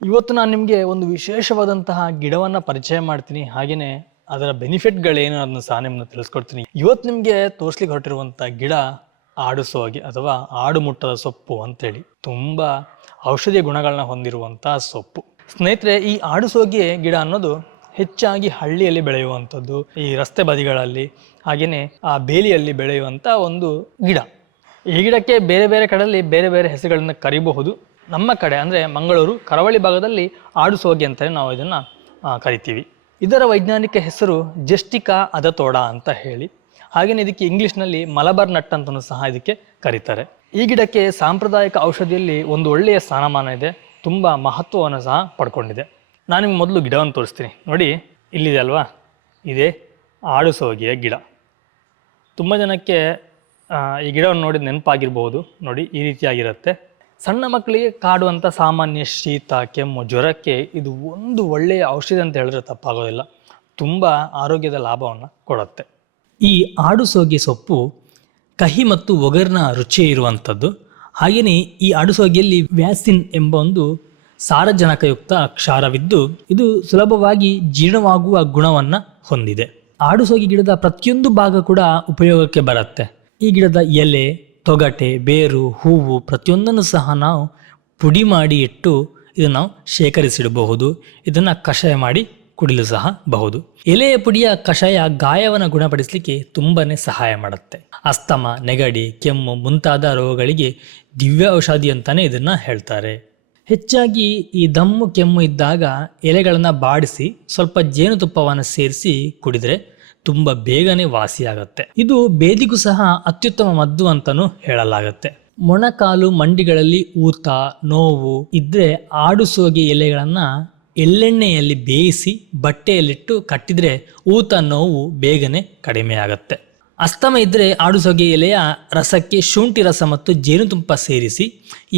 ಇವತ್ತು ನಾನು ನಿಮಗೆ ಒಂದು ವಿಶೇಷವಾದಂತಹ ಗಿಡವನ್ನು ಪರಿಚಯ ಮಾಡ್ತೀನಿ. ಹಾಗೆಯೇ ಅದರ ಬೆನಿಫಿಟ್ಗಳೇನು ಅದನ್ನು ಸಹ ನಿಮ್ಮನ್ನು ತಿಳಿಸ್ಕೊಡ್ತೀನಿ. ಇವತ್ತು ನಿಮಗೆ ತೋರಿಸ್ಲಿಕ್ಕೆ ಹೊರಟಿರುವಂಥ ಗಿಡ ಆಡುಸೋಗೆ ಅಥವಾ ಆಡು ಮುಟ್ಟದ ಸೊಪ್ಪು ಅಂತೇಳಿ ತುಂಬ ಔಷಧೀಯ ಗುಣಗಳನ್ನ ಹೊಂದಿರುವಂಥ ಸೊಪ್ಪು. ಸ್ನೇಹಿತರೆ, ಈ ಆಡುಸೋಗೆ ಗಿಡ ಅನ್ನೋದು ಹೆಚ್ಚಾಗಿ ಹಳ್ಳಿಯಲ್ಲಿ ಬೆಳೆಯುವಂಥದ್ದು, ಈ ರಸ್ತೆ ಬದಿಗಳಲ್ಲಿ ಹಾಗೆಯೇ ಆ ಬೇಲಿಯಲ್ಲಿ ಬೆಳೆಯುವಂಥ ಒಂದು ಗಿಡ. ಈ ಗಿಡಕ್ಕೆ ಬೇರೆ ಬೇರೆ ಕಡೆಯಲ್ಲಿ ಬೇರೆ ಬೇರೆ ಹೆಸರುಗಳನ್ನ ಕರಿಬಹುದು. ನಮ್ಮ ಕಡೆ ಅಂದರೆ ಮಂಗಳೂರು ಕರಾವಳಿ ಭಾಗದಲ್ಲಿ ಆಡುಸೋಗೆ ಅಂತಲೇ ನಾವು ಇದನ್ನು ಕರಿತೀವಿ. ಇದರ ವೈಜ್ಞಾನಿಕ ಹೆಸರು ಜೆಸ್ಟಿಕಾ ಅದತೋಡಾ ಅಂತ ಹೇಳಿ. ಹಾಗೆಯೇ ಇದಕ್ಕೆ ಇಂಗ್ಲೀಷ್ನಲ್ಲಿ ಮಲಬಾರ್ ನಟ್ ಅಂತಲೂ ಸಹ ಇದಕ್ಕೆ ಕರೀತಾರೆ. ಈ ಗಿಡಕ್ಕೆ ಸಾಂಪ್ರದಾಯಿಕ ಔಷಧಿಯಲ್ಲಿ ಒಂದು ಒಳ್ಳೆಯ ಸ್ಥಾನಮಾನ ಇದೆ, ತುಂಬ ಮಹತ್ವವನ್ನು ಸಹ ಪಡ್ಕೊಂಡಿದೆ. ನಾನು ನಿಮ್ಗೆ ಮೊದಲು ಗಿಡವನ್ನು ತೋರಿಸ್ತೀನಿ. ನೋಡಿ, ಇಲ್ಲಿದೆ ಅಲ್ವಾ, ಇದೇ ಆಡುಸೋಗೆಯ ಗಿಡ. ತುಂಬ ಜನಕ್ಕೆ ಈ ಗಿಡವನ್ನು ನೋಡಿದ ನೆನಪಾಗಿರ್ಬೋದು. ನೋಡಿ, ಈ ರೀತಿಯಾಗಿರುತ್ತೆ. ಸಣ್ಣ ಮಕ್ಕಳಿಗೆ ಕಾಡುವಂಥ ಸಾಮಾನ್ಯ ಶೀತ, ಕೆಮ್ಮು, ಜ್ವರಕ್ಕೆ ಇದು ಒಂದು ಒಳ್ಳೆಯ ಔಷಧಿ ಅಂತ ಹೇಳಿದ್ರೆ ತಪ್ಪಾಗೋದಿಲ್ಲ. ತುಂಬ ಆರೋಗ್ಯದ ಲಾಭವನ್ನು ಕೊಡುತ್ತೆ. ಈ ಆಡುಸೋಗೆ ಸೊಪ್ಪು ಕಹಿ ಮತ್ತು ಒಗರಿನ ರುಚಿ ಇರುವಂಥದ್ದು. ಹಾಗೆಯೇ ಈ ಆಡುಸೋಗೆಯಲ್ಲಿ ವ್ಯಾಸಿನ್ ಎಂಬ ಒಂದು ಸಾರಜನಕಯುಕ್ತ ಕ್ಷಾರವಿದ್ದು ಇದು ಸುಲಭವಾಗಿ ಜೀರ್ಣವಾಗುವ ಗುಣವನ್ನು ಹೊಂದಿದೆ. ಆಡುಸೋಗೆ ಗಿಡದ ಪ್ರತಿಯೊಂದು ಭಾಗ ಕೂಡ ಉಪಯೋಗಕ್ಕೆ ಬರುತ್ತೆ. ಈ ಗಿಡದ ಎಲೆ, ತೊಗಟೆ, ಬೇರು, ಹೂವು ಪ್ರತಿಯೊಂದನ್ನು ಸಹ ನಾವು ಪುಡಿ ಮಾಡಿ ಇಟ್ಟು ಇದನ್ನು ನಾವು ಶೇಖರಿಸಿಡಬಹುದು. ಇದನ್ನು ಕಷಾಯ ಮಾಡಿ ಕುಡಿಯಲು ಸಹ ಬಹುದು. ಎಲೆಯ ಪುಡಿಯ ಕಷಾಯ ಗಾಯವನ್ನು ಗುಣಪಡಿಸಲಿಕ್ಕೆ ತುಂಬಾ ಸಹಾಯ ಮಾಡುತ್ತೆ. ಅಸ್ತಮ, ನೆಗಡಿ, ಕೆಮ್ಮು ಮುಂತಾದ ರೋಗಗಳಿಗೆ ದಿವ್ಯ ಔಷಧಿ ಅಂತಲೇ ಇದನ್ನು ಹೇಳ್ತಾರೆ. ಹೆಚ್ಚಾಗಿ ಈ ದಮ್ಮು ಕೆಮ್ಮು ಇದ್ದಾಗ ಎಲೆಗಳನ್ನು ಬಾಡಿಸಿ ಸ್ವಲ್ಪ ಜೇನುತುಪ್ಪವನ್ನು ಸೇರಿಸಿ ಕುಡಿದರೆ ತುಂಬ ಬೇಗನೆ ವಾಸಿಯಾಗತ್ತೆ. ಇದು ಬೇದಿಗೂ ಸಹ ಅತ್ಯುತ್ತಮ ಮದ್ದು ಅಂತಲೂ ಹೇಳಲಾಗತ್ತೆ. ಮೊಣಕಾಲು ಮಂಡಿಗಳಲ್ಲಿ ಊತ, ನೋವು ಇದ್ರೆ ಆಡುಸೋಗೆ ಎಲೆಗಳನ್ನು ಎಳ್ಳೆಣ್ಣೆಯಲ್ಲಿ ಬೇಯಿಸಿ ಬಟ್ಟೆಯಲ್ಲಿಟ್ಟು ಕಟ್ಟಿದ್ರೆ ಊತ, ನೋವು ಬೇಗನೆ ಕಡಿಮೆ ಆಗತ್ತೆ. ಅಸ್ತಮ ಇದ್ದರೆ ಆಡುಸೋಗೆ ಎಲೆಯ ರಸಕ್ಕೆ ಶುಂಠಿ ರಸ ಮತ್ತು ಜೇನುತುಪ್ಪ ಸೇರಿಸಿ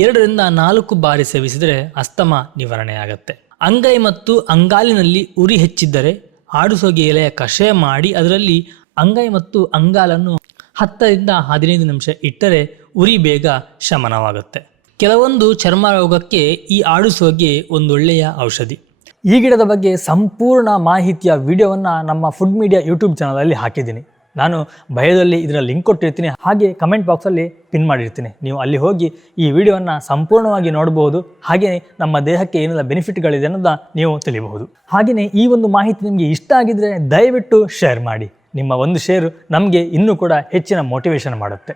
2-4 ಬಾರಿ ಸೇವಿಸಿದರೆ ಅಸ್ತಮ ನಿವಾರಣೆ ಆಗತ್ತೆ. ಅಂಗೈ ಮತ್ತು ಅಂಗಾಲಿನಲ್ಲಿ ಉರಿ ಹೆಚ್ಚಿದ್ದರೆ ಆಡುಸೋಗೆ ಎಲೆಯ ಕಷಾಯ ಮಾಡಿ ಅದರಲ್ಲಿ ಅಂಗೈ ಮತ್ತು ಅಂಗಾಲನ್ನು 10-15 ನಿಮಿಷ ಇಟ್ಟರೆ ಉರಿ ಬೇಗ ಶಮನವಾಗುತ್ತೆ. ಕೆಲವೊಂದು ಚರ್ಮ ರೋಗಕ್ಕೆ ಈ ಆಡುಸೋಗೆ ಒಂದೊಳ್ಳೆಯ ಔಷಧಿ. ಈ ಗಿಡದ ಬಗ್ಗೆ ಸಂಪೂರ್ಣ ಮಾಹಿತಿಯ ವಿಡಿಯೋವನ್ನು ನಮ್ಮ ಫುಡ್ ಮೀಡಿಯಾ ಯೂಟ್ಯೂಬ್ ಚಾನಲಲ್ಲಿ ಹಾಕಿದ್ದೀನಿ. ನಾನು ಬಯೋದಲ್ಲಿ ಇದರ ಲಿಂಕ್ ಕೊಟ್ಟಿರ್ತೀನಿ, ಹಾಗೆ ಕಮೆಂಟ್ ಬಾಕ್ಸಲ್ಲಿ ಪಿನ್ ಮಾಡಿರ್ತೀನಿ. ನೀವು ಅಲ್ಲಿ ಹೋಗಿ ಈ ವಿಡಿಯೋವನ್ನು ಸಂಪೂರ್ಣವಾಗಿ ನೋಡಬಹುದು. ಹಾಗೆಯೇ ನಮ್ಮ ದೇಹಕ್ಕೆ ಏನೆಲ್ಲ ಬೆನಿಫಿಟ್ಗಳಿದೆ ಅನ್ನೋದನ್ನ ನೀವು ತಿಳಿಯಬಹುದು. ಹಾಗೆಯೇ ಈ ಒಂದು ಮಾಹಿತಿ ನಿಮಗೆ ಇಷ್ಟ ಆಗಿದ್ರೆ ದಯವಿಟ್ಟು ಶೇರ್ ಮಾಡಿ. ನಿಮ್ಮ ಒಂದು ಶೇರು ನಮಗೆ ಇನ್ನೂ ಕೂಡ ಹೆಚ್ಚಿನ ಮೋಟಿವೇಶನ್ ಮಾಡುತ್ತೆ.